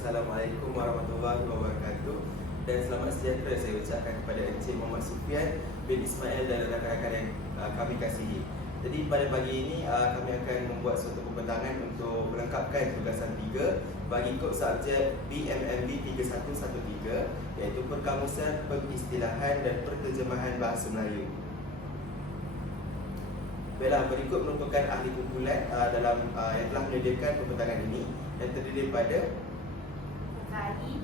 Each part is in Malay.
Assalamualaikum warahmatullahi wabarakatuh. Dan selamat sejahtera saya ucapkan kepada Encik Muhammad Sufian bin Ismail dan rakan-rakan yang kami kasihi. Jadi pada pagi ini kami akan membuat suatu pembentangan untuk melengkapkan tugasan 3 bagi kod subjek BMMB 3113, iaitu Perkamusan, Pengistilahan dan Perterjemahan Bahasa Melayu. Baiklah, berikut merupakan ahli kumpulan dalam yang telah menyediakan pembentangan ini, yang terdiri daripada Bukari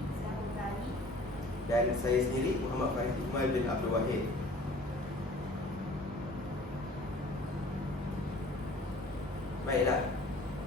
dan saya sendiri, Muhammad Faiz Iqmal bin Abdul Wahid. Baiklah,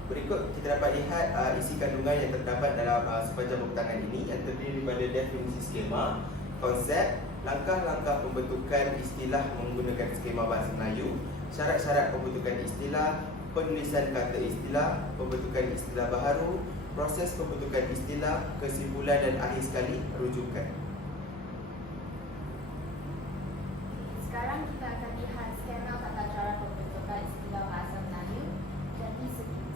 berikut kita dapat lihat isi kandungan yang terdapat dalam sepanjang pembentangan ini, yang terdiri daripada definisi skema, konsep, langkah-langkah pembentukan istilah menggunakan skema bahasa Melayu, syarat-syarat pembentukan istilah, penulisan kata istilah, pembentukan istilah baharu, proses pembentukan istilah, kesimpulan dan akhir sekali rujukan. Sekarang kita akan lihat skema tata cara pembentukan istilah bahasa Melayu. Jadi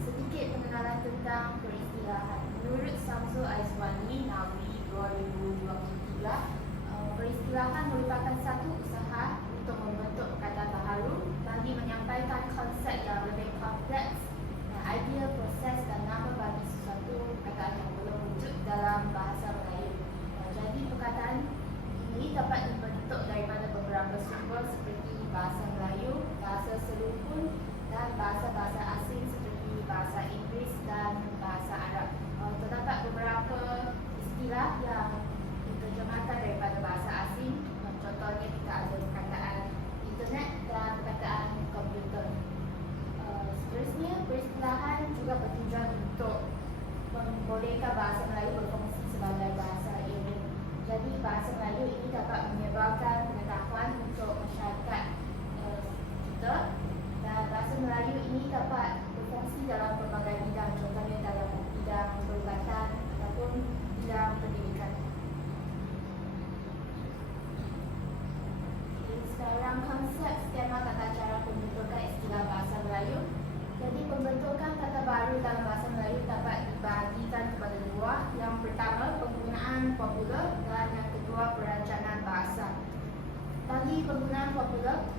sedikit pengenalan tentang peristilahan. Menurut Samsul Aizwani Nawawi 2023, peristilahan merupakan satu usaha untuk membentuk perkataan baharu bagi menyampaikan konsep yang lebih kompleks dan ideal proses dan nama bagi sesuatu perkataan yang belum wujud dalam bahasa Melayu. Jadi perkataan ini dapat dibentuk daripada beberapa sumber seperti bahasa Melayu, bahasa Selukun dan bahasa-bahasa asing seperti bahasa Inggeris dan bahasa Arab. Terdapat beberapa istilah yang diterjemahkan daripada bahasa asing. Contohnya kita ada perkataan internet dan perkataan komputer. Seterusnya, peristilahan juga bertujuan untuk membolehkan bahasa Melayu berfungsi sebagai bahasa ilmu. Jadi bahasa Melayu ini dapat menyebarkan pengetahuan untuk masyarakat kita, dan bahasa Melayu ini dapat berfungsi dalam pelbagai bidang, contohnya dalam bidang perubatan ataupun bidang pendidikan. Sekarang konsep skema tata cara pembentukan istilah bahasa Melayu. Jadi pembentukan kata baru dalam bahasa Melayu dapat dibahagikan kepada dua. Yang pertama, penggunaan popular, dan yang kedua, perancangan bahasa. Bagi penggunaan popular,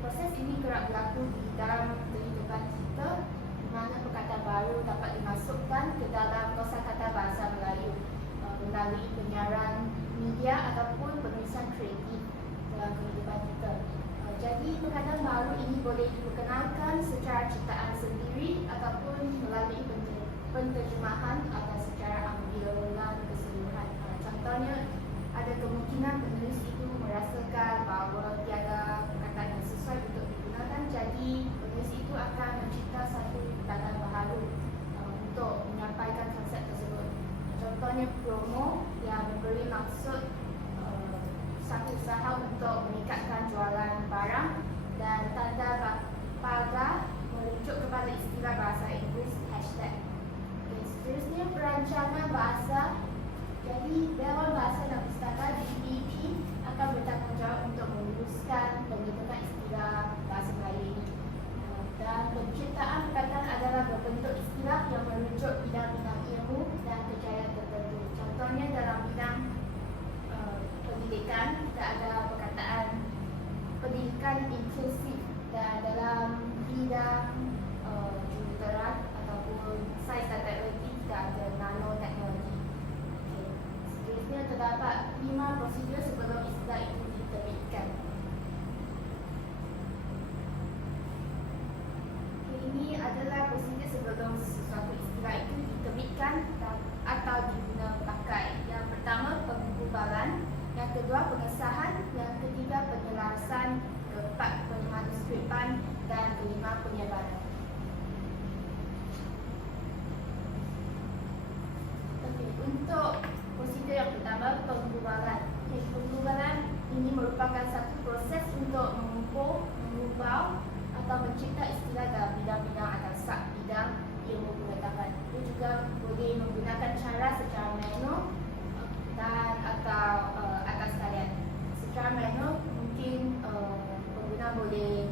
proses ini kerap berlaku di dalam kehidupan kita, di mana perkataan baru dapat dimasukkan ke dalam kosakata bahasa Melayu melalui penyiaran media ataupun penulisan kreatif dalam kehidupan kita. Jadi perkataan baru ini boleh diperkenalkan secara ciptaan sendiri ataupun melalui penterjemahan atau secara ambilan keseluruhan. Contohnya, ada kemungkinan penulis itu merasakan bahawa tiada perkataan yang sesuai untuk digunakan, jadi penulis itu akan mencipta satu perkataan baharu untuk menyampaikan konsep tersebut. Contohnya promo yang memberi maksud satu usaha untuk meningkatkan jualan barang, dan tanda pagar merujuk kepada istilah bahasa Inggeris hashtag. Seterusnya, perancangan bahasa. Jadi Dewan Bahasa dan Pustaka DBP akan bertanggungjawab untuk meluruskan pembentukan istilah bahasa Melayu ini. Dan penciptaan perkataan adalah berbentuk istilah yang merujuk bidang-bidang ilmu dan kejayaan tertentu. Contohnya dalam bidang pendidikan, kita ada perkataan pendidikan inklusif, dan dalam bidang juruterang ataupun sains dan teknologi kita ada nanoteknologi. Seterusnya, terdapat 5 prosedur sebelum istilah itu diterbitkan. Ini adalah prosedur sebelum sesuatu istilah itu diterbitkan atau diguna pakai. Yang pertama, penggubalan. Yang kedua, pengesahan. Yang ketiga, penyelarasan. Keempat, pemanuskriptan. Dan kelima, penyebaran. Untuk prosedur yang pertama, penggubalan. Penggubalan ini merupakan satu proses untuk mengumpul, mengubah atau mencipta istilah dalam bidang-bidang atau sub-bidang ilmu pengetahuan. Ia juga boleh menggunakan cara secara manual dan atau atas talian. Secara manual, mungkin pengguna boleh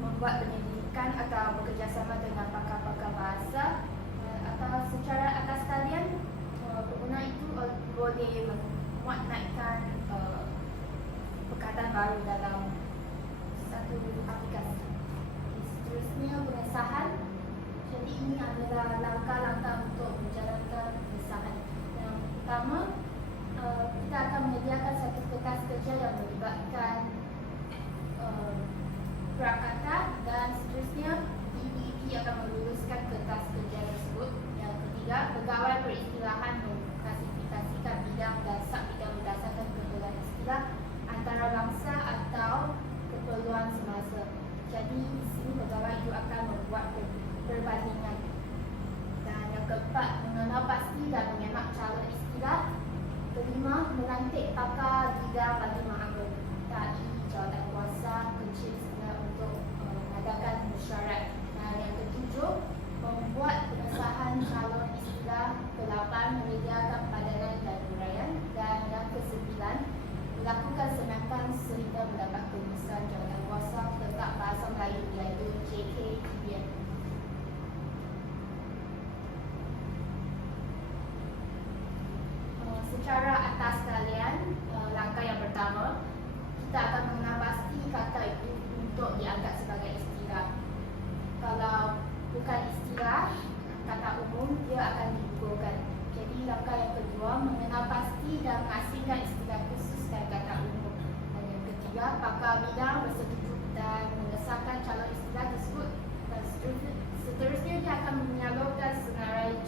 membuat penyelidikan atau bekerjasama dengan pakar-pakar bahasa, atau secara atas talian pertama, kita akan menyediakan satu kertas kerja yang melibatkan prakata, dan seterusnya DPP akan meluluskan kertas kerja tersebut. Yang ketiga, pegawai peristilahan mengklasifikasikan bidang dan sub-bidang berdasarkan keperluan istilah antara bangsa atau keperluan semasa. Jadi di sini pegawai itu akan membuat perbandingan. Dan yang keempat, mengenal pasti dan menyemak calon istilah. Kelima, melantik pakar bidang bagi menganggota jawatan kuasa kecil istilah untuk mengadakan mesyuarat. Dan yang ketujuh, membuat pengesahan calon istilah. Kelapan, menyediakan padanan dan uraian. Dan yang kesembilan, melakukan senakan sehingga mendapat pengesahan jawatan kuasa tetap bahasa Melayu iaitu JKTBN. Secara atas sekalian, langkah yang pertama, kita akan mengenal pasti kata itu untuk dianggap sebagai istilah. Kalau bukan istilah, kata umum, dia akan digugurkan. Jadi langkah yang kedua, mengenal pasti dan mengasingkan istilah khusus dan kata umum. Dan yang ketiga, pakar bidang bersetuju dan mengesahkan calon istilah tersebut. Dan seterusnya dia akan menyalurkan senarai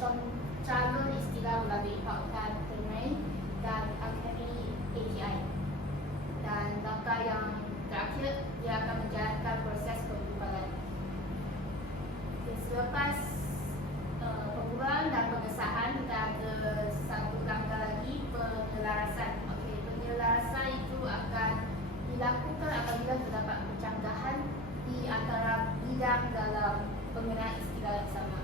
calon istilah melalui pautan termain dan akademi ADI. Dan langkah yang terakhir, dia akan menjalankan proses pembubalan. Selepas pembubalan dan pengesahan, kita ada satu langkah lagi, penyelarasan. Penyelarasan itu akan dilakukan apabila terdapat pencanggahan di antara bidang dalam penggunaan istilah yang sama.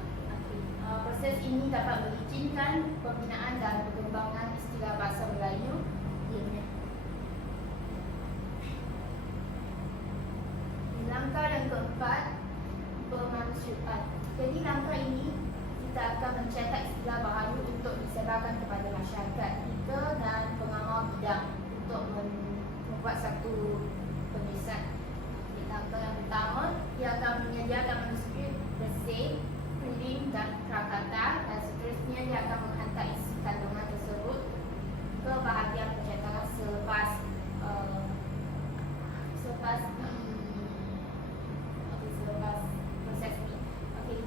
Proses ini dapat mengizinkan pembinaan dan pengembangan istilah bahasa Melayu di langkah yang keempat, pemanusiaan. Jadi langkah ini kita akan mencetak istilah baharu untuk disebarkan kepada masyarakat kita dan pengamal bidang untuk membuat satu penulisan. Langkah yang pertama, dia akan menyediakan manuskrip bersih, printing dan prakata, dan seterusnya dia akan menghantar isi kandungan tersebut ke bahagian pencetakan selepas proses ini.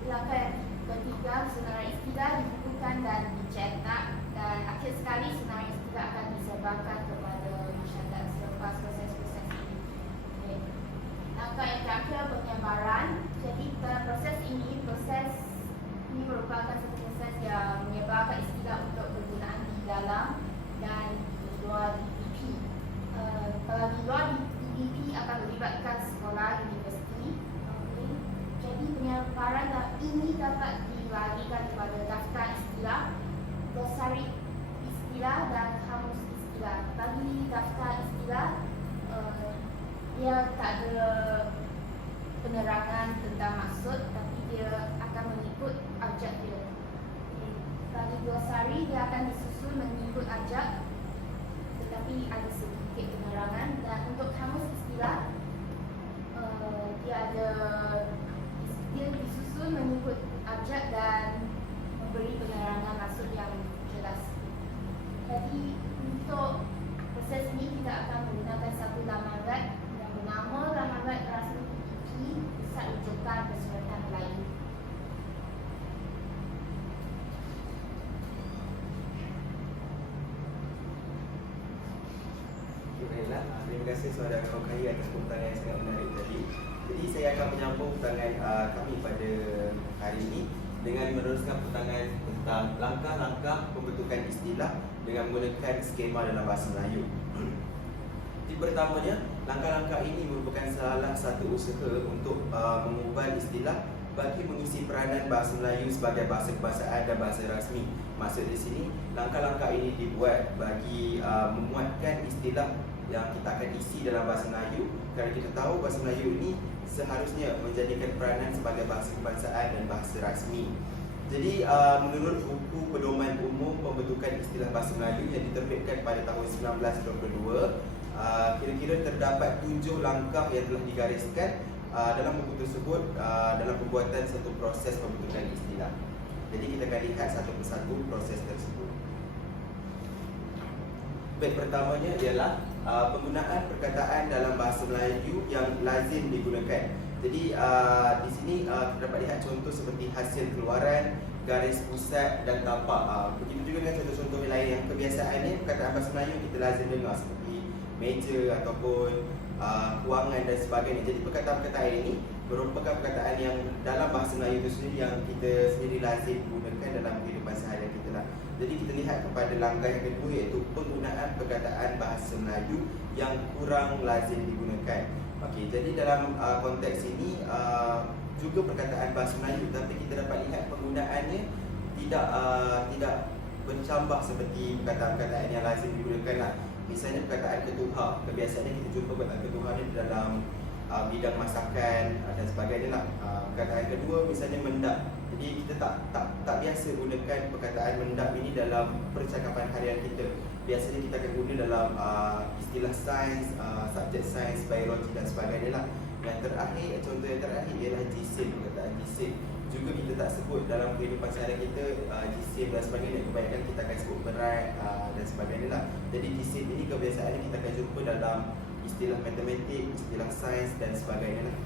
Langkah yang ketiga, senarai istilah dibukukan dan dicetak, dan akhir sekali senarai istilah akan disebarkan kepada masyarakat selepas proses-proses ini. Langkah yang terakhir, penyebaran. Jadi dalam proses ini merupakan satu proses yang menyebarkan istilah untuk penggunaan di dalam dan di luar DPP. Kalau di luar DPP akan melibatkan sekolah, universiti. Jadi penyebaran ini dapat dibagikan kepada daftar istilah, glosari istilah dan kamus istilah. Bagi daftar istilah, dia tak ada penerangan tentang maksud, tapi dia akan mengikut ajak dia. Bagi glosari, dia akan disusun mengikut ajak, tetapi ada sedikit penerangan. Dan untuk kamus istilah, dia disusun mengikut ajak dan memberi penerangan maksud yang jelas. Jadi untuk proses ini kita akan menggunakan satu laman web yang bernama laman web rasmi DPP Pusat Rujukan Persuratan Melayu. Baiklah, terima kasih saudara Rokhai atas pembukaan yang sangat menarik tadi. Jadi saya akan menyambung perangan kami pada hari ini dengan meneruskan perangan tentang langkah-langkah pembentukan istilah dengan menggunakan skema dalam bahasa Melayu. Di pertamanya, langkah-langkah ini merupakan salah satu usaha untuk mengubah istilah bagi mengisi peranan bahasa Melayu sebagai bahasa kebahasaan dan bahasa rasmi. Maksud di sini, langkah-langkah ini dibuat bagi memuatkan istilah yang kita akan isi dalam bahasa Melayu, kerana kita tahu bahasa Melayu ini seharusnya menjadikan peranan sebagai bahasa kebangsaan dan bahasa rasmi. Jadi menurut buku Pedoman Umum Pembentukan Istilah Bahasa Melayu yang diterbitkan pada tahun 1922, kira-kira terdapat 7 langkah yang telah digariskan dalam buku tersebut dalam pembuatan satu proses pembentukan istilah. Jadi kita akan lihat satu persatu proses tersebut. Baik, pertamanya ialah penggunaan perkataan dalam bahasa Melayu yang lazim digunakan. Jadi di sini kita dapat lihat contoh seperti hasil keluaran, garis pusat dan tapak. Begitu juga dengan contoh-contoh lain yang kebiasaannya perkataan bahasa Melayu kita lazim dengar seperti meja ataupun kewangan dan sebagainya. Jadi perkataan-perkataan ini merupakan perkataan yang dalam bahasa Melayu itu sendiri yang kita sendiri lazim gunakan dalam kehidupan seharian kita lah. Jadi kita lihat kepada langkah yang kedua, iaitu penggunaan perkataan bahasa Melayu yang kurang lazim digunakan. Okey, jadi dalam konteks ini juga perkataan bahasa Melayu, tapi kita dapat lihat penggunaannya tidak bercambah seperti perkataan-perkataan yang lazim digunakan lah. Misalnya perkataan ketuhar, kebiasaannya kita jumpa perkataan ketuhar ni dalam bidang masakan dan sebagainya lah. Perkataan kedua misalnya mendak. Jadi kita tak biasa gunakan perkataan mendak ini dalam percakapan harian kita. Biasanya kita akan guna dalam istilah sains, subjek sains, biologi dan sebagainya lah. Yang terakhir, contoh yang terakhir ialah jisim, perkataan jisim. Juga kita tak sebut dalam kehidupan seharian kita jisim dan sebagainya. Kebanyakan kita akan sebut berat dan sebagainya lah. Jadi jisim ini kebiasaannya kita akan jumpa dalam istilah matematik, istilah sains dan sebagainya lah.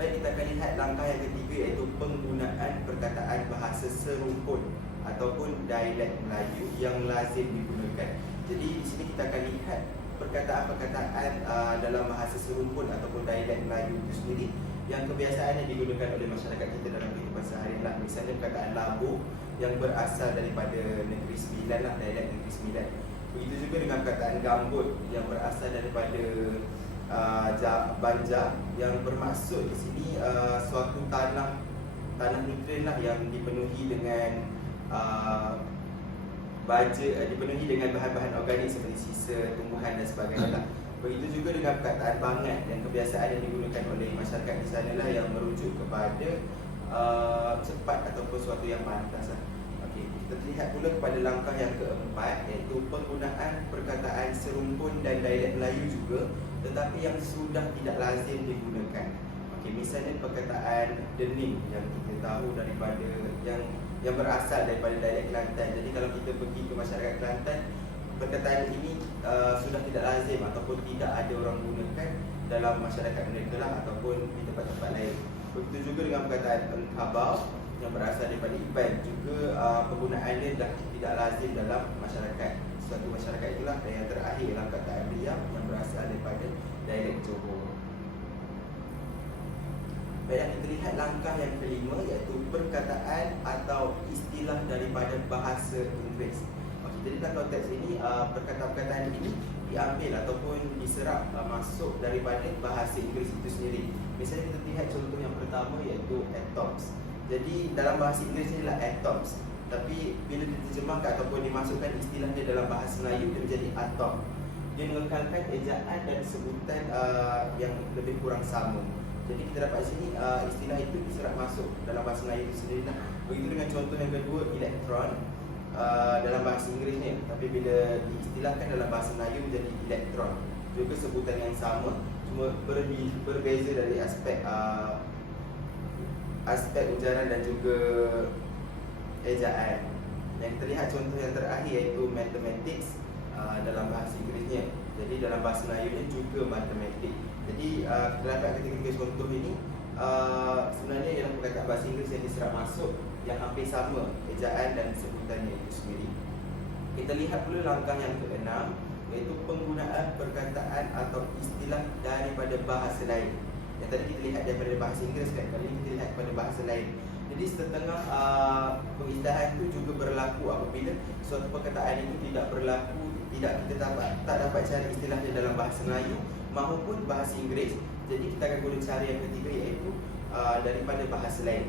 Baik, kita akan lihat langkah yang ketiga, iaitu penggunaan perkataan bahasa serumpun ataupun dialek Melayu yang lazim digunakan. Jadi di sini kita akan lihat perkataan-perkataan dalam bahasa serumpun ataupun dialek Melayu itu sendiri yang kebiasaannya digunakan oleh masyarakat kita dalam kehidupan seharian lah. Misalnya perkataan labuh yang berasal daripada Negeri Sembilan lah, dialek Negeri Sembilan. Begitu juga dengan perkataan gambut yang berasal daripada Banjar, yang bermaksud di sini suatu tanah nutrien lah yang dipenuhi dengan dipenuhi dengan bahan-bahan organik seperti sisa, tumbuhan dan sebagainya lah. Begitu juga dengan perkataan bangat yang kebiasaan yang digunakan oleh masyarakat di sana lah, yang merujuk kepada cepat ataupun suatu yang pantas lah. Okey, kita lihat pula kepada langkah yang keempat, iaitu penggunaan perkataan serumpun dan dialek Melayu juga, tetapi yang sudah tidak lazim digunakan. Okey, misalnya perkataan dening yang kita tahu daripada yang berasal daripada dialek Kelantan. Jadi kalau kita pergi ke masyarakat Kelantan, perkataan ini sudah tidak lazim ataupun tidak ada orang gunakan dalam masyarakat mereka lah, ataupun di tempat-tempat lain. Begitu juga dengan perkataan engkabau yang berasal daripada Iban, juga penggunaannya dah tidak lazim dalam masyarakat suatu masyarakat itulah. Dan yang terakhir ialah perkataan riam yang berasal daripada dialek Johor. Baik, kita lihat langkah yang kelima, iaitu perkataan atau istilah daripada bahasa Inggeris. Okey, jadi dalam konteks ini perkataan-perkataan ini diambil ataupun diserap masuk daripada bahasa Inggeris itu sendiri. Misalnya kita lihat contoh yang pertama, iaitu atoms. Jadi dalam bahasa Inggeris ni adalah atoms, tapi bila diterjemahkan ataupun dimasukkan istilahnya dalam bahasa Melayu, dia menjadi atom. Dia mengekalkan ejaan dan sebutan yang lebih kurang sama. Jadi kita dapat di sini istilah itu diserap masuk dalam bahasa Melayu itu sendiri. Begitu dengan contoh yang kedua, elektron dalam bahasa Inggeris ni, tapi bila diistilahkan dalam bahasa Melayu menjadi elektron. Juga sebutan yang sama, cuma berbeza dari aspek ujaran dan juga ejaan. Yang terlihat contoh yang terakhir, iaitu mathematics dalam bahasa Inggerisnya. Jadi dalam bahasa Melayu ni juga matematik. Jadi kita dapat ketiga contoh ini sebenarnya ialah perkataan bahasa Inggeris yang diserap masuk yang hampir sama ejaan dan sebutannya itu sendiri. Kita lihat pula langkah yang keenam, iaitu penggunaan perkataan atau istilah daripada bahasa lain. Yang tadi kita lihat daripada bahasa Inggeris kan, kali ini kita lihat pada bahasa lain. Jadi setengah pengisytihadan itu juga berlaku apabila suatu perkataan itu tidak berlaku, kita tak dapat cari istilahnya dalam bahasa Melayu maupun bahasa Inggeris. Jadi kita akan guna cara yang ketiga, iaitu daripada bahasa lain.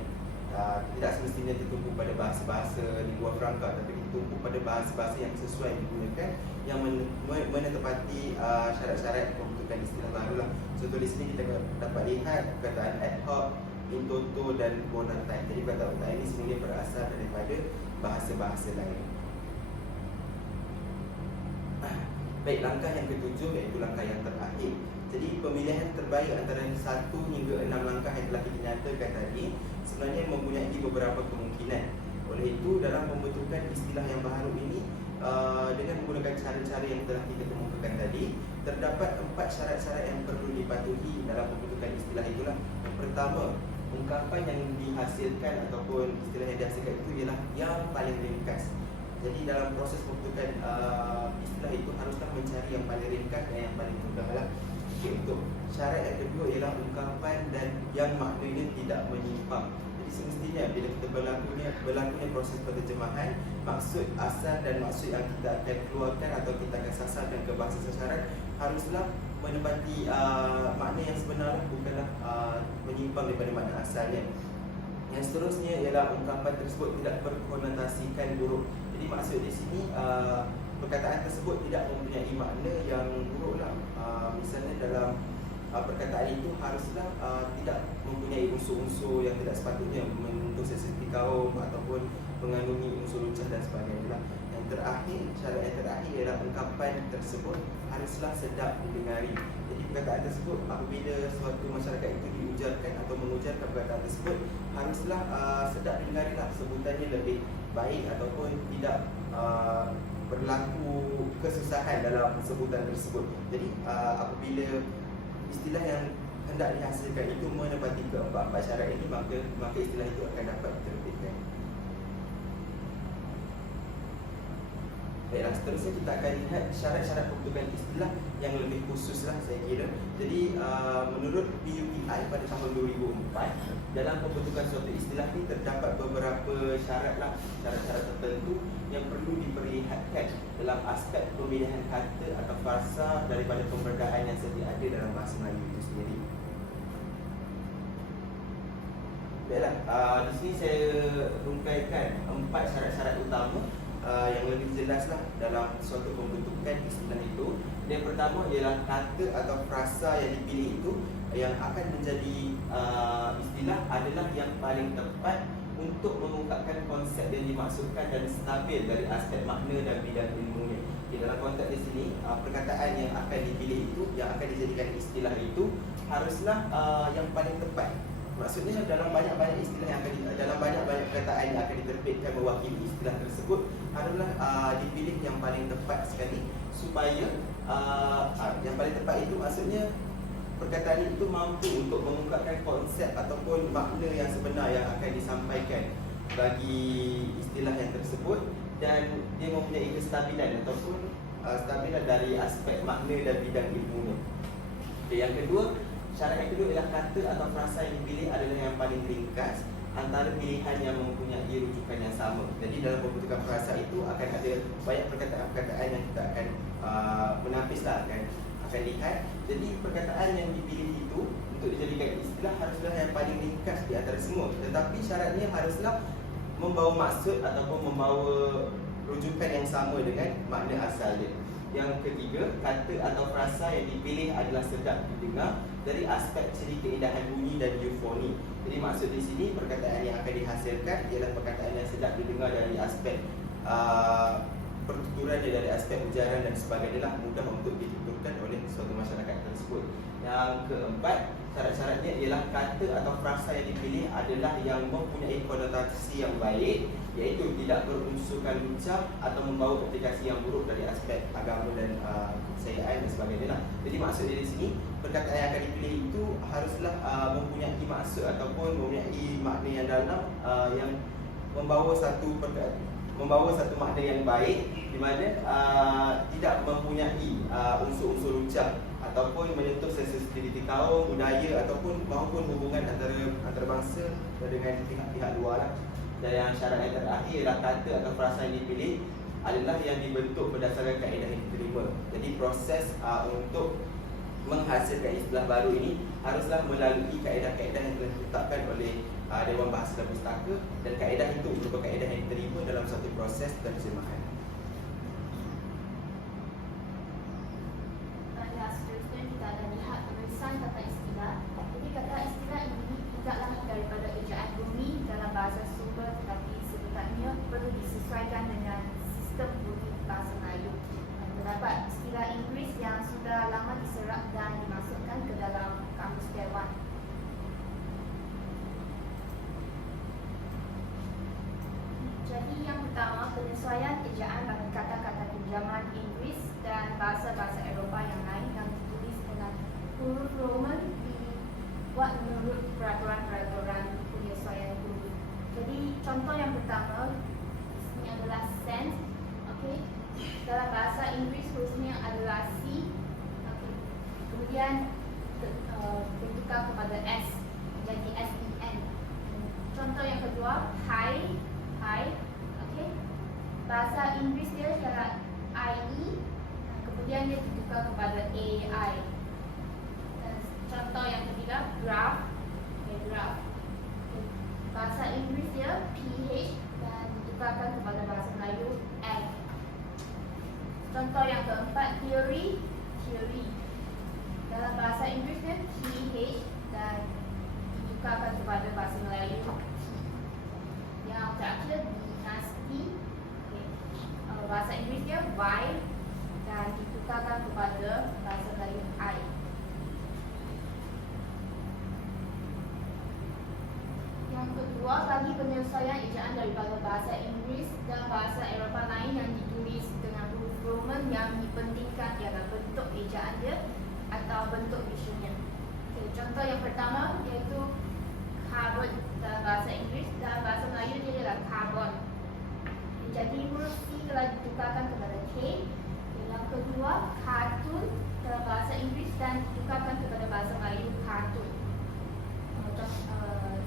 Tidak semestinya tertumpu pada bahasa-bahasa lingua franca, tapi tertumpu pada bahasa-bahasa yang sesuai digunakan, yang menetapati syarat-syarat pembentukan istilah baru lah. Contoh di sini kita dapat lihat perkataan ad hoc, in toto dan bonatime. Jadi perkataan ini sebenarnya berasal daripada bahasa-bahasa lain. Baik, langkah yang ketujuh, iaitu langkah yang terakhir. Jadi pemilihan terbaik antara 1 hingga 6 langkah yang telah kita nyatakan tadi sebenarnya mempunyai beberapa kemungkinan. Oleh Oleh itu, dalam pembentukan istilah yang baru ini, dengan menggunakan cara-cara yang telah kita kemukakan tadi, terdapat 4 syarat-syarat yang perlu dipatuhi dalam pembentukan istilah itulah. Yang pertama, ungkapan yang dihasilkan ataupun istilah yang dihasilkan itu ialah yang paling ringkas. Jadi dalam proses pembentukan istilah itu haruslah mencari yang paling ringkas dan yang paling mudah lah. Untuk syarat yang kedua ialah ungkapan dan yang maknanya tidak menyimpang. Jadi semestinya bila kita berlakunya proses penterjemahan, maksud asal dan maksud yang kita akan keluarkan atau kita akan sasarkan ke bahasa sasaran haruslah menepati makna yang sebenar, bukanlah menyimpang daripada makna asalnya. Yang seterusnya ialah ungkapan tersebut tidak berkonotasikan buruk. Jadi maksud di sini perkataan tersebut tidak mempunyai makna yang buruk lah. Misalnya dalam perkataan itu haruslah tidak mempunyai unsur-unsur yang tidak sepatutnya, menyentuh sensiti kaum ataupun mengandungi unsur lucah dan sebagainya. Yang terakhir, syarat yang terakhir ialah ungkapan tersebut haruslah sedap didengari. Jadi perkataan tersebut apabila suatu masyarakat itu diujarkan atau mengujarkan perkataan tersebut haruslah sedap didengari lah, sebutannya lebih baik ataupun tidak berlaku kesusahan dalam sebutan tersebut. Jadi apabila istilah yang hendak dihasilkan itu menepati keempat syarat ini, maka istilah itu akan dapat diterbitkan. Baiklah, seterusnya kita akan lihat syarat-syarat pembentukan istilah yang lebih khusus lah saya kira. Jadi menurut PUPI pada tahun 2004, dalam pembentukan suatu istilah ini terdapat beberapa syarat tertentu yang perlu diperlihatkan dalam aspek pemilihan kata atau frasa daripada pemberdayaan yang sedia ada dalam bahasa Melayu itu sendiri. Baiklah, di sini saya rungkaikan 4 syarat-syarat utama yang lebih jelaslah dalam suatu pembentukan istilah itu. Yang pertama ialah kata atau frasa yang dipilih itu yang akan menjadi istilah adalah yang paling tepat untuk mengungkapkan konsep yang dimaksudkan dan stabil dari aspek makna dan bidang ilmunya. Di dalam konteks di sini, perkataan yang akan dipilih itu, yang akan dijadikan istilah itu haruslah yang paling tepat. Maksudnya dalam banyak-banyak istilah yang dalam banyak-banyak perkataan yang akan diterbitkan mewakili istilah tersebut adalah dipilih yang paling tepat sekali supaya yang paling tepat itu maksudnya perkataan itu mampu untuk mengungkapkan konsep ataupun makna yang sebenar yang akan disampaikan bagi istilah yang tersebut, dan dia mempunyai kestabilan ataupun stabilan dari aspek makna dan bidang ilmunya. Yang kedua, syarat yang kedua ialah kata atau frasa yang dipilih adalah yang paling ringkas antara pilihan yang mempunyai rujukan yang sama. Jadi dalam pembentukan frasa itu akan ada banyak perkataan-perkataan yang kita akan menapislah, akan lihat. Jadi perkataan yang dipilih itu untuk dijadikan istilah haruslah yang paling ringkas di antara semua. Tetapi syaratnya haruslah membawa maksud ataupun membawa rujukan yang sama dengan makna asal dia. Yang ketiga, kata atau frasa yang dipilih adalah sedap didengar dari aspek ciri keindahan bunyi dan eufoni. Jadi maksud di sini perkataan yang akan dihasilkan ialah perkataan yang sedap didengar dari aspek pertuturannya, dari aspek ujaran dan sebagainya lah, mudah untuk dituturkan oleh suatu masyarakat tersebut. Yang keempat, syarat-syaratnya ialah kata atau frasa yang dipilih adalah yang mempunyai konotasi yang baik, iaitu tidak berunsurkan lucah atau membawa implikasi yang buruk dari aspek agama dan kepercayaan dan sebagainya lah. Jadi maksud di sini, perkataan yang akan dipilih itu haruslah mempunyai maksud ataupun mempunyai makna yang dalam, yang membawa satu makna yang baik, di mana tidak mempunyai unsur-unsur lucah ataupun menyentuh sensitiviti kaum, budaya ataupun maupun hubungan antara bangsa dengan pihak-pihak luar lah. Dan yang syarat yang terakhir ialah kata atau frasa yang dipilih adalah yang dibentuk berdasarkan kaedah yang diterima. Jadi proses untuk menghasilkan istilah baru ini haruslah melalui kaedah-kaedah yang telah ditetapkan oleh Dewan Bahasa dan Pustaka, dan kaedah itu merupakan kaedah yang diterima dalam satu proses terjemahan. Seterusnya kita akan lihat penulisan kata istilah. Jadi kata istilah ini tidaklah daripada ejaan bumi dalam bahasa sumber, tetapi sebutannya perlu disesuaikan dengan sistem bumi bahasa Melayu. Terdapat istilah Inggeris yang sudah lama diserap dan dimasukkan ke dalam kamus Dewan. pertama, penyesuaian ejaan bagi kata-kata pinjaman Inggeris dan bahasa-bahasa Eropah yang lain yang ditulis dengan huruf Roman dibuat menurut peraturan-peraturan penyesuaian huruf. Jadi contoh yang pertama ini adalah cent. Okay. Dalam bahasa Inggeris hurufnya adalah C. Okay. Kemudian bertukar kepada S jadi SEN. Contoh yang kedua high. Okay. Bahasa Inggeris dia adalah IE. Kemudian dia bertukar kepada AI. Dan contoh yang ketiga graph. Okay, graph. Okay. Bahasa Inggeris dia PH dan ditukarkan kepada bahasa Melayu F. Contoh yang keempat theory. Dalam bahasa Inggeris dia TH dan ditukarkan kepada bahasa Melayu T. Yang terakhir dynasty. Okay. Bahasa Inggeris dia Y dan ditukarkan kepada bahasa Melayu I. Yang kedua, bagi penyesuaian ejaan daripada bahasa Inggeris dan bahasa Eropah lain yang ditulis dengan huruf Roman yang dipentingkan ialah bentuk ejaan dia atau bentuk visualnya. Okay, contoh yang pertama iaitu carbon dalam bahasa Inggeris, dalam bahasa Melayu dia adalah carbon. Jadi huruf C telah ditukarkan kepada K. Yang kedua, cartoon dalam bahasa Inggeris dan ditukarkan kepada bahasa Melayu cartoon.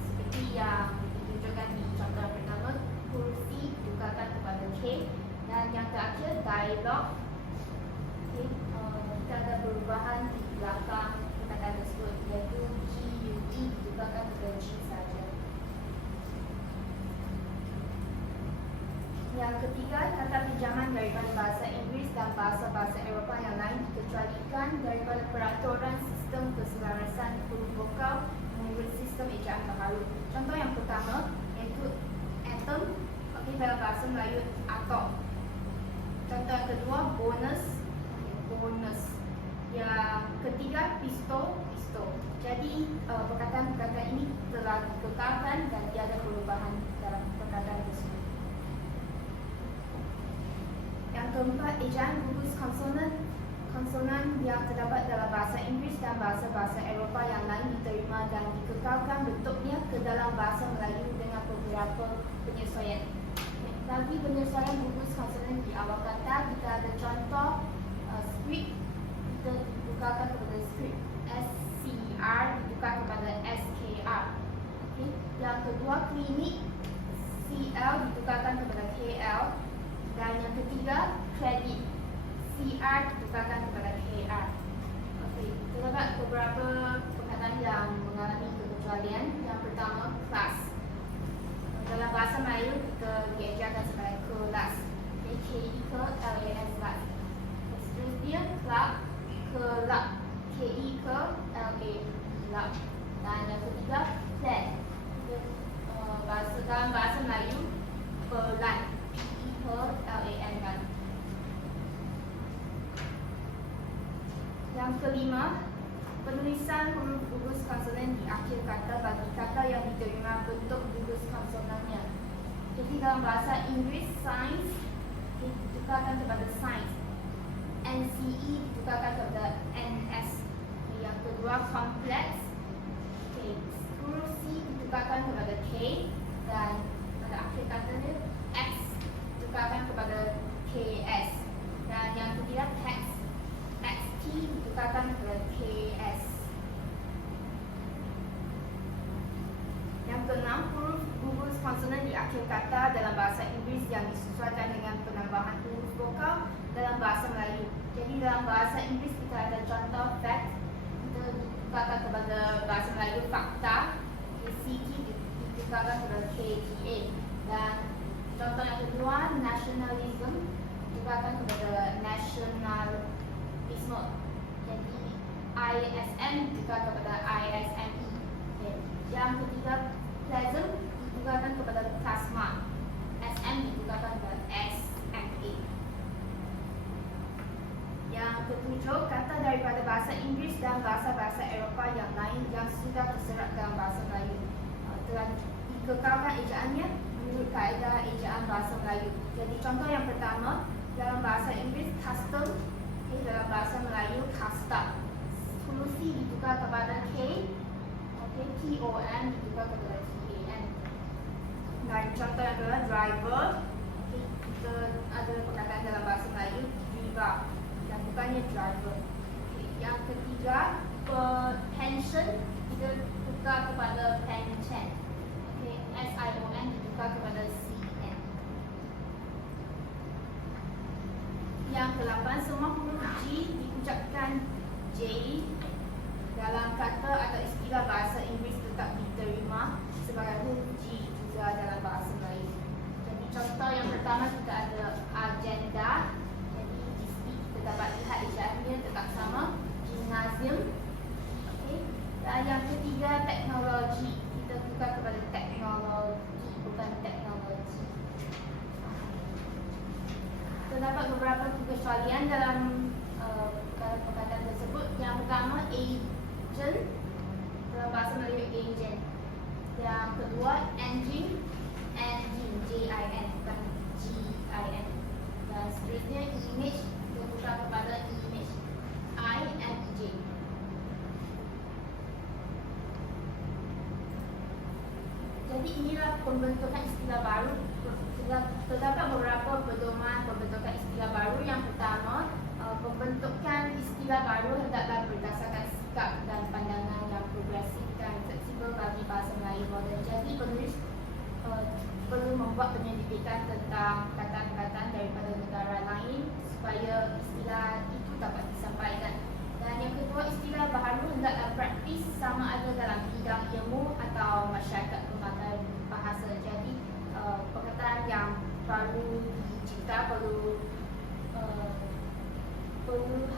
Seperti yang ditunjukkan di contoh yang pertama, huruf C ditukarkan kepada K. Dan yang terakhir, dialog. Okay. Kita ada perubahan di belakang perkataan tersebut iaitu GUE ditukarkan kepada G saja. Yang ketiga, kata pinjaman daripada bahasa Inggeris dan bahasa-bahasa Eropah yang lain dikecualikan daripada peraturan sistem keselarasan huruf vokal menurut sistem ejaan baharu. Contoh yang pertama iaitu atom, okay, dalam bahasa Melayu atom. Contoh yang kedua bonus. Yang ketiga pistol. Jadi perkataan-perkataan ini telah dikekalkan dan tiada perubahan dalam perkataan tersebut. Yang keempat, ejaan gugus konsonan yang terdapat dalam bahasa Inggeris dan bahasa-bahasa Eropah yang lain diterima dan dikekalkan bentuknya ke dalam bahasa Melayu dengan beberapa penyesuaian. Bagi penyesuaian gugus konsonan di awal kata, kita ada contoh script, kita ditukarkan kepada script SCR ditukar kepada SKR. Okay. Yang kedua klinik, CL ditukarkan kepada KL. Dan yang ketiga kredit, CR ditukarkan kepada KR. Okay. Terdapat beberapa perkataan yang mengalami kekecualian. Yang pertama kelas. Dalam bahasa Melayu kita diejakan sebagai kelas. KI-LAS kelas. Seterusnya kelab, kelab. KI-LA dan yang ketiga plan. Dalam bahasa Melayu pelan. PELAN kan. Yang kelima, penulisan huruf gugus konsonan di akhir kata bagi kata yang diterima bentuk gugus konsonannya. Jadi dalam bahasa Inggeris science ditukarkan kepada science, NCE ditukarkan kepada NS. Yang kedua complex, huruf C ditukarkan kepada K dan pada akhir katanya X ditukarkan kepada KS. Dan yang ketiga text, XT ditukarkan kepada KS. Yang keenam, huruf gugus konsonan di akhir kata dalam bahasa Inggeris yang disesuaikan dengan penambahan huruf vokal dalam bahasa Melayu. Jadi dalam bahasa Inggeris kita ada contoh fact, kita ditukarkan kepada bahasa Melayu fakta, KCT ditukarkan kepada KTA. Dan contoh yang kedua nationalism ditukarkan kepada nationalisme. Jadi ISM ditukarkan kepada ISME. Okay. Yang ketiga pleasant ditukarkan kepada plasma, SM ditukarkan kepada SMA. Yang ketujuh, kata daripada bahasa Inggeris dan bahasa-bahasa Eropah yang lain yang sudah terserap dalam bahasa Melayu telah dikekalkan ejaannya menurut kaedah ejaan bahasa Melayu. Jadi contoh yang pertama, dalam bahasa Inggeris custom, okay, dalam bahasa Melayu kasta. Solusi ditukar kepada K, okay, T-O-N ditukar kepada T-A-N. Dan contoh yang kedua driver, okay, kita ada perkataan dalam bahasa Melayu driver dan bukannya driver. Okay. Yang ketiga, pension kita tukar kepada pension. Okay, S-I-O-N ditukar kepada C-N. Yang ke-8, semua huruf G diucapkan J dalam kata atau istilah bahasa Inggeris tetap diterima sebagai huruf G juga dalam bahasa Melayu. Jadi contoh yang pertama kita ada agenda. Jadi di sini kita dapat lihat ejaannya tetap sama, gimnasium. Okay. Dan yang ketiga teknologi, kita tukar kepada teknologi bukan teknologi. Terdapat beberapa kekecualian dalam perkataan tersebut. Yang pertama agent, dalam bahasa Melayu agent. Yang kedua engine, J-I-N bukan G-I-N. Dan seterusnya image, kita tukar kepada image, I-M-E-J. Jadi inilah pembentukan istilah baru. Terdapat beberapa pedoman pembentukan istilah baru. Yang pertama, pembentukan istilah baru hendaklah berdasarkan sikap dan pandangan yang progresif dan fleksibel bagi bahasa Melayu moden. Jadi penulis perlu membuat penyelidikan tentang perkataan-perkataan daripada negara lain supaya istilah itu dapat disampaikan. Dan yang kedua, istilah baharu hendaklah praktis sama ada dalam bidang ilmu atau masyarakat pemakai bahasa. Jadi perkataan yang baru dicipta perlu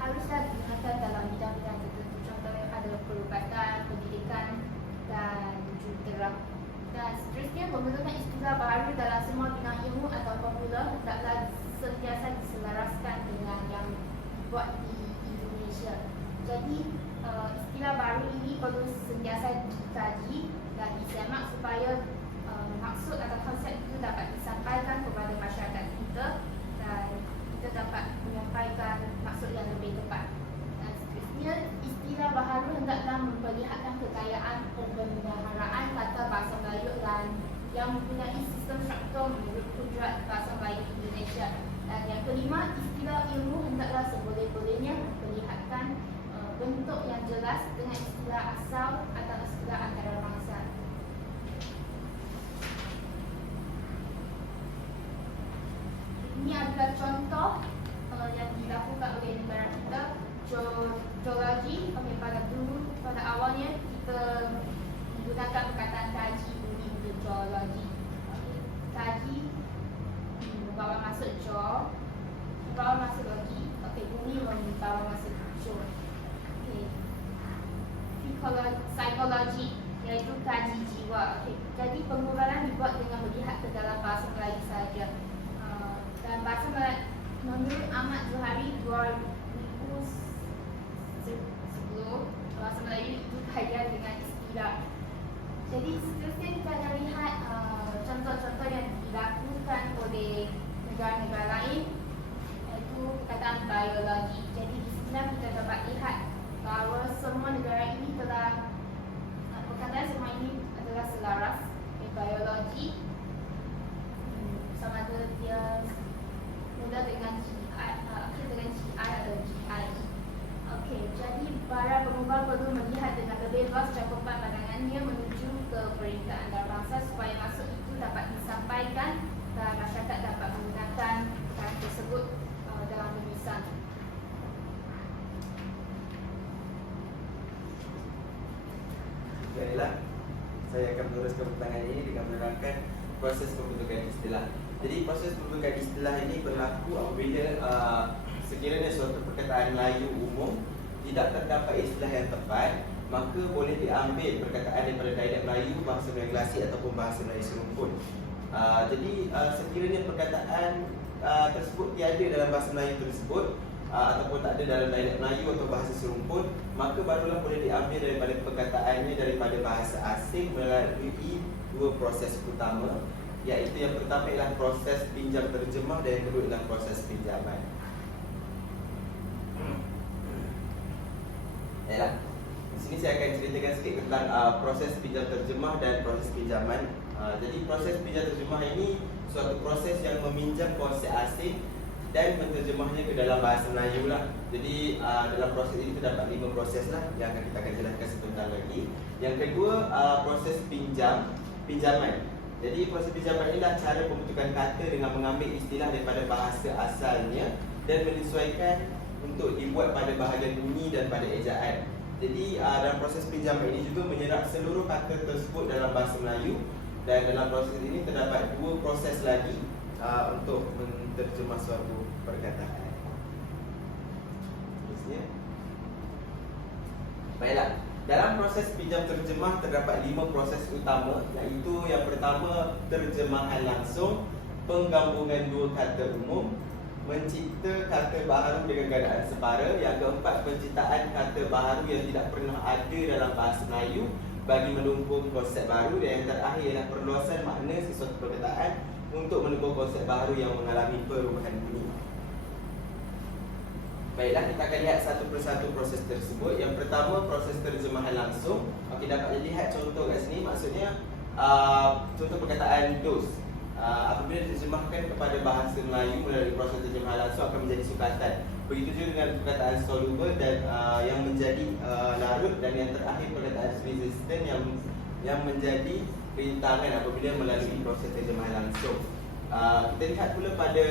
haruslah digunakan dalam bidang-bidang tertentu. Contohnya ada perubatan, pendidikan dan jurutera. Dan seterusnya, pembentukan istilah baharu dalam semua bidang ilmu atau formula hendaklah sentiasa diselaraskan dengan yang dibuat di Indonesia. Jadi istilah baru ini perlu sentiasa dikaji dan disemak supaya maksud atau konsep itu dapat disampaikan kepada masyarakat kita dan kita dapat menyampaikan maksud yang lebih tepat. Dan seterusnya, istilah baharu hendaklah memperlihatkan kekayaan pembendaharaan kata bahasa Melayu dan yang mempunyai sistem struktur menurut kudrat bahasa Melayu Indonesia. Dan yang kelima, istilah ilmu hendaklah seboleh-bolehnya memperlihatkan bentuk yang jelas dengan istilah asal atau istilah antarabangsa. Ini adalah contoh yang dilakukan oleh negara kita. Geologi, pada awalnya kita menggunakan perkataan kaji bumi untuk geologi. Kaji membawa masuk jo, membawa masuk logi. Bumi membawa masuk jo. Psikologi, iaitu kaji jiwa. Jadi pengubahan dibuat dengan melihat ke dalam bahasa Melayu sahaja. Dan bahasa Melayu menurut Ahmad Zuhari 2010, bahasa Melayu itu kaya dengan istilah. Jadi seterusnya kita akan lihat contoh-contoh yang dilakukan oleh negara-negara lain, iaitu perkataan biologi. Jadi di sini kita dapat lihat bahawa semua negara ini telah perkataan semua ini adalah selaras. Biologi sama ada dia mula dengan GI, akhir dengan GI atau GI. Okey, jadi para pengubah perlu melihat dengan lebih luas cakupan pandangannya menuju ke perintah antarabangsa supaya maksud itu dapat disampaikan dan masyarakat dapat menggunakan kata tersebut dalam menulisan. Baiklah, saya akan meneruskan pertanyaan ini dengan menerangkan proses pembentukan istilah. Jadi proses pembentukan istilah ini berlaku apabila sekiranya suatu perkataan Melayu umum tidak terdapat istilah yang tepat, maka boleh diambil perkataan daripada dialek Melayu, bahasa Melayu klasik ataupun bahasa Melayu serumpun. Jadi sekiranya perkataan tersebut tiada dalam bahasa Melayu tersebut ataupun tak ada dalam dialek Melayu atau bahasa serumpun, maka barulah boleh diambil daripada perkataannya daripada bahasa asing melalui dua proses utama. iaitu yang pertama ialah proses pinjam terjemah dan yang kedua ialah proses pinjaman. Yalah. Di sini saya akan ceritakan sikit tentang proses pinjam terjemah dan proses pinjaman. Jadi proses pinjam terjemah ini suatu proses yang meminjam konsep asing dan menterjemahnya ke dalam bahasa Melayu lah. Jadi dalam proses ini terdapat 5 proses lah yang kita akan jelaskan sebentar lagi. Yang kedua proses pinjaman. Jadi proses pinjaman ini adalah cara pembentukan kata dengan mengambil istilah daripada bahasa asalnya dan menyesuaikan untuk dibuat pada bahagian bunyi dan pada ejaan. Jadi dalam proses pinjaman ini juga menyerap seluruh kata tersebut dalam bahasa Melayu. Dan dalam proses ini terdapat 2 proses lagi untuk menterjemah suatu perkataan. Terusnya, baiklah, dalam proses pinjam terjemah terdapat 5 proses utama, iaitu yang pertama terjemahan langsung, penggabungan 2 kata umum, mencipta kata baharu dengan gandaan separa, yang keempat penciptaan kata baharu yang tidak pernah ada dalam bahasa Melayu bagi mendukung konsep baru, dan yang terakhir ialah perluasan makna sesuatu perkataan untuk mendukung konsep baru yang mengalami perubahan bunyi. Baiklah, kita akan lihat satu persatu proses tersebut. Yang pertama, proses terjemahan langsung. Okey, dapat dilihat contoh kat sini. Maksudnya contoh perkataan dos. Apabila diterjemahkan kepada bahasa Melayu melalui proses terjemahan langsung akan menjadi sukatan. Begitu juga dengan perkataan soluble dan yang menjadi larut, dan yang terakhir perkataan resistant yang menjadi rintangan apabila melalui proses terjemahan langsung. Kita lihat pula pada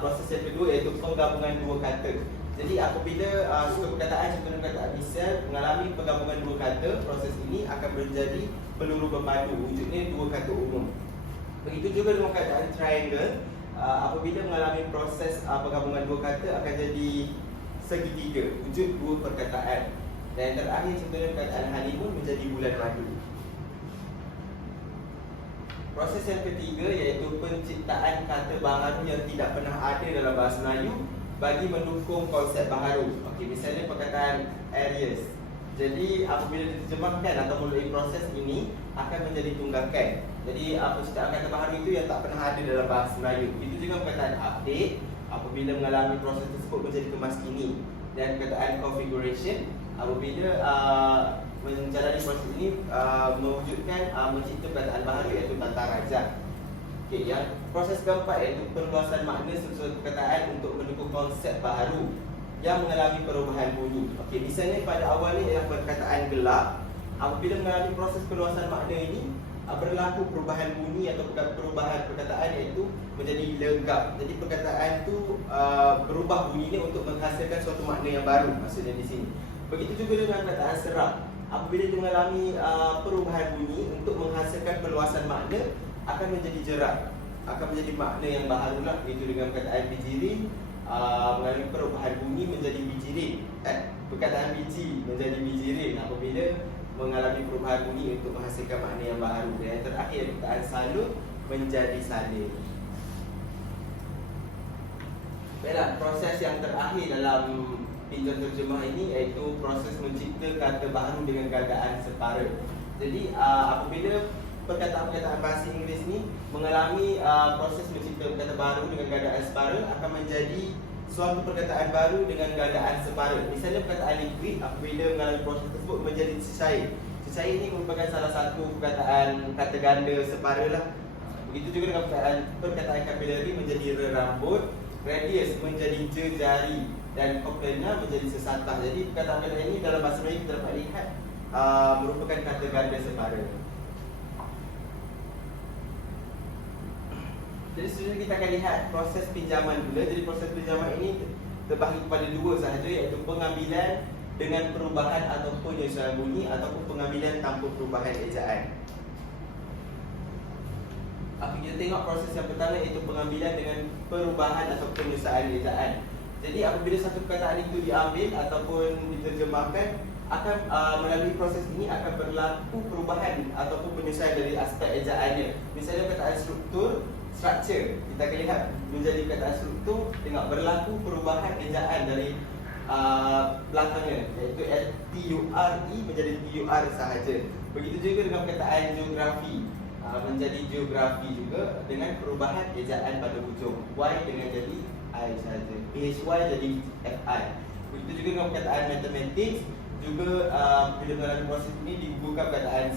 proses yang kedua, iaitu penggabungan 2 kata. Jadi apabila suatu perkataan, contohnya perkataan misal mengalami penggabungan 2 kata, proses ini akan menjadi peluru berpadu, wujudnya 2 kata umum. Begitu juga dengan perkataan triangle, apabila mengalami proses penggabungan 2 kata akan jadi segitiga, wujud 2 perkataan. Dan yang terakhir contohnya perkataan honeymoon menjadi bulan madu. Proses yang ketiga iaitu penciptaan kata baharu yang tidak pernah ada dalam bahasa Melayu bagi mendukung konsep baharu. Okey, misalnya perkataan areas. Jadi apabila diterjemahkan atau melalui proses ini akan menjadi tunggakan. Jadi penciptaan kata baharu itu yang tak pernah ada dalam bahasa Melayu. Itu juga perkataan update apabila mengalami proses tersebut menjadi kemas kini, dan perkataan configuration apabila menjalani proses ini mewujudkan mencipta perkataan baharu iaitu tata rajah. Okey, yang proses keempat iaitu perluasan makna sesuatu perkataan untuk mendukung konsep baharu yang mengalami perubahan bunyi. Okey, misalnya pada awalnya ialah perkataan gelap. Apabila mengalami proses perluasan makna ini berlaku perubahan bunyi atau perubahan perkataan, iaitu menjadi legap. Jadi perkataan itu berubah bunyinya untuk menghasilkan suatu makna yang baru, maksudnya di sini. Begitu juga dengan perkataan serap. Apabila dia mengalami perubahan bunyi untuk menghasilkan perluasan makna akan menjadi jerat, akan menjadi makna yang baharu lah. Itu dengan perkataan bijirin, mengalami perubahan bunyi menjadi bijirin. Perkataan biji menjadi bijirin apabila mengalami perubahan bunyi untuk menghasilkan makna yang baharu. Dan yang terakhir perkataan salut menjadi salin. Baiklah, proses yang terakhir dalam pinjam terjemah ini iaitu proses mencipta kata baharu dengan gandaan separa. Jadi apabila perkataan-perkataan bahasa Inggeris ini mengalami proses mencipta kata baharu dengan gandaan separa akan menjadi suatu perkataan baru dengan gandaan separa. Misalnya perkataan liquid apabila mengalami proses tersebut menjadi cecair. Cecair ini merupakan salah satu perkataan kata ganda separa lah. Begitu juga dengan perkataan capillary menjadi rambut, radius menjadi jari, dan cochlear menjadi sesatah. Jadi perkataan-perkataan ini dalam bahasa Melayu kita dapat lihat merupakan kata ganda separa. Jadi seterusnya kita akan lihat proses pinjaman pula. Jadi proses pinjaman ini terbahagi kepada 2 sahaja, iaitu pengambilan dengan perubahan ataupun penyesuaian bunyi, ataupun pengambilan tanpa perubahan ejaan. Kita tengok proses yang pertama, iaitu pengambilan dengan perubahan atau penyesuaian ejaan. Jadi apabila satu perkataan itu diambil ataupun diterjemahkan, akan melalui proses ini akan berlaku perubahan ataupun penyesuaian dari aspek ejaannya. Misalnya perkataan structure, kita akan lihat menjadi perkataan struktur, tengok berlaku perubahan ejaan dari belakangnya, iaitu TURE menjadi TUR sahaja. Begitu juga dengan perkataan geografi. menjadi geografi juga dengan perubahan ejaan pada hujung. Y dengan jadi I saja. PHY jadi FI. Begitu juga dengan perkataan matematik juga bila melalui proses ini digugurkan perkataan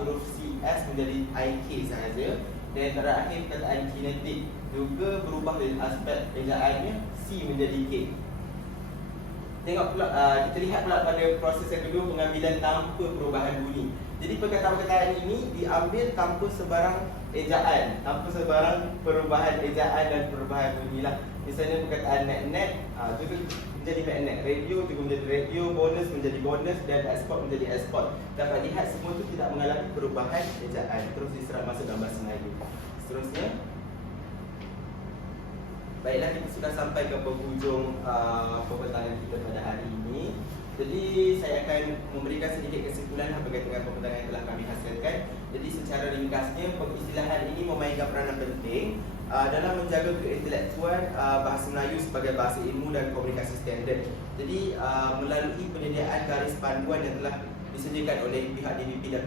huruf CS menjadi IK sahaja. Dan terakhir perkataan kinetik juga berubah dari aspek ejaannya C menjadi K. Tengok pula, kita lihat pula pada proses yang kedua, pengambilan tanpa perubahan bunyi. Jadi perkataan-perkataan ini diambil tanpa sebarang ejaan, tanpa sebarang perubahan ejaan dan perubahan bunyi lah. Misalnya perkataan magnet juga menjadi magnet, radio juga menjadi radio, bonus menjadi bonus dan export menjadi export. Dapat lihat semua itu tidak mengalami perubahan ejaan. Terus diserap masuk dalam bahasa Melayu. Seterusnya, baiklah, kita sudah sampai ke penghujung pembentangan kita pada hari ini. Jadi saya akan memberikan sedikit kesimpulan berkaitan dengan pembentangan yang telah kami hasilkan. Jadi secara ringkasnya, pengistilahan ini memainkan peranan penting dalam menjaga keintelektuan bahasa Melayu sebagai bahasa ilmu dan komunikasi standard. Jadi melalui penyediaan garis panduan yang telah disediakan oleh pihak DBP dan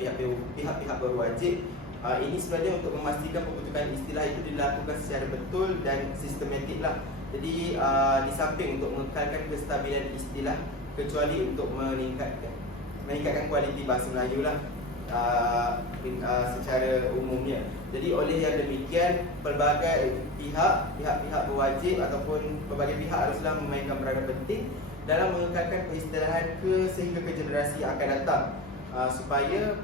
pihak-pihak berwajib, ini sebenarnya untuk memastikan pembentukan istilah itu dilakukan secara betul dan sistematik lah. Jadi di samping untuk mengekalkan kestabilan istilah, kecuali untuk meningkatkan kualiti bahasa Melayu lah secara umumnya. Jadi oleh yang demikian, pelbagai pihak berwajib ataupun pelbagai pihak haruslah memainkan peranan penting dalam mengekalkan peristilahan sehingga ke generasi yang akan datang, supaya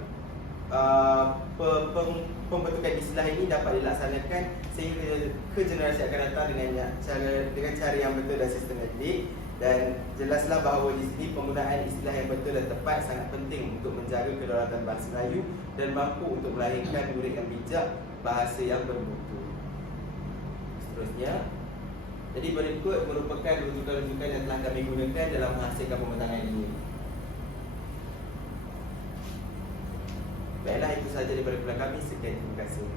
pembentukan istilah ini dapat dilaksanakan sehingga ke generasi akan datang dengan cara yang betul dan sistematik. Dan jelaslah bahawa di sini penggunaan istilah yang betul dan tepat sangat penting untuk menjaga kedaulatan bahasa Melayu dan mampu untuk melahirkan murid yang bijak, bahasa yang bermutu. Seterusnya, jadi berikut merupakan rujukan-rujukan yang telah kami gunakan dalam menghasilkan pembentangan ini. Baiklah, itu sahaja daripada kami. Sekian, terima kasih.